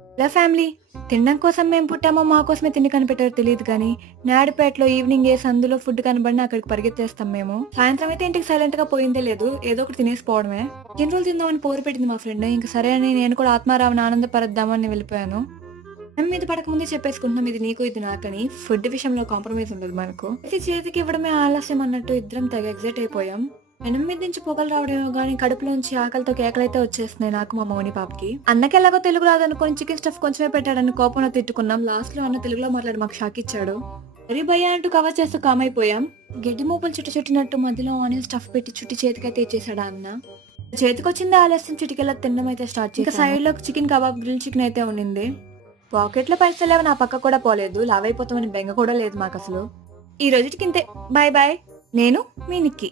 Hello family. తినడం కోసం మేము పుట్టామో మా కోసమే తిండి కనిపెట్టారో తెలియదు కానీ నాయుడుపేటలో ఈవినింగ్ ఏ సందులో ఫుడ్ కనబడినా అక్కడికి పరిగెత్తేస్తాం మేము. సాయంత్రం అయితే ఇంటికి సైలెంట్ గా పోయిందే లేదు, ఏదో ఒకటి తినేసిపోవడమే. ఎన్ని రోజులు తిందామని పోరు పెట్టింది మా ఫ్రెండ్. ఇంకా సరే అని నేను కూడా ఆత్మారావుని ఆనందపరద్దామని వెళ్ళిపోయాను. మేము మీద పడకముందే చెప్పేసుకుంటున్నాం, ఇది నీకు ఇది నాకని. ఫుడ్ విషయంలో కాంప్రమైజ్ ఉండదు మనకు. ఇది చేతికి ఇవ్వడమే ఆలస్యం అన్నట్టు ఇద్దరం తెగ ఎగ్జైట్ అయిపోయాం. పెనం మీద నుంచి పొగలు రావడమేమో గానీ కడుపులోంచి ఆకలితో కేకలైతే వచ్చేస్తున్నాయి నాకు, మా మౌని పాపకి. అన్నకి ఎలాగో తెలుగు రాదనుకొని చికెన్ స్టఫ్ కొంచెమే పెట్టాడని కోపంలో తిట్టుకున్నాం. లాస్ట్ లో అన్న తెలుగులో మాట్లాడి మాకు షాక్ ఇచ్చాడు. సరే భయ్యా అంటూ కవర్ చేస్తూ కామైపోయాం. గడ్డి మూపలు చుట్టినట్టు మధ్యలో ఆనియన్ స్టఫ్ పెట్టి చుట్టి చేతికైతే ఇచ్చేసాడా అన్న. చేతికొచ్చింది ఆలస్యం, చిటికెళ్ళ తినడం అయితే స్టార్ట్ చేసి సైడ్ లో చికెన్ కబాబ్, గ్రిల్ చికెన్ అయితే ఉండింది. పాకెట్ లో పైసలు లేవు, నా పక్క కూడా పోలేదు. లావ్ అయిపోతామని బెంగ కూడా లేదు మాకు అసలు. ఈ రోజుకి ఇంతే. Bye bye. నేను మీ నిక్కి.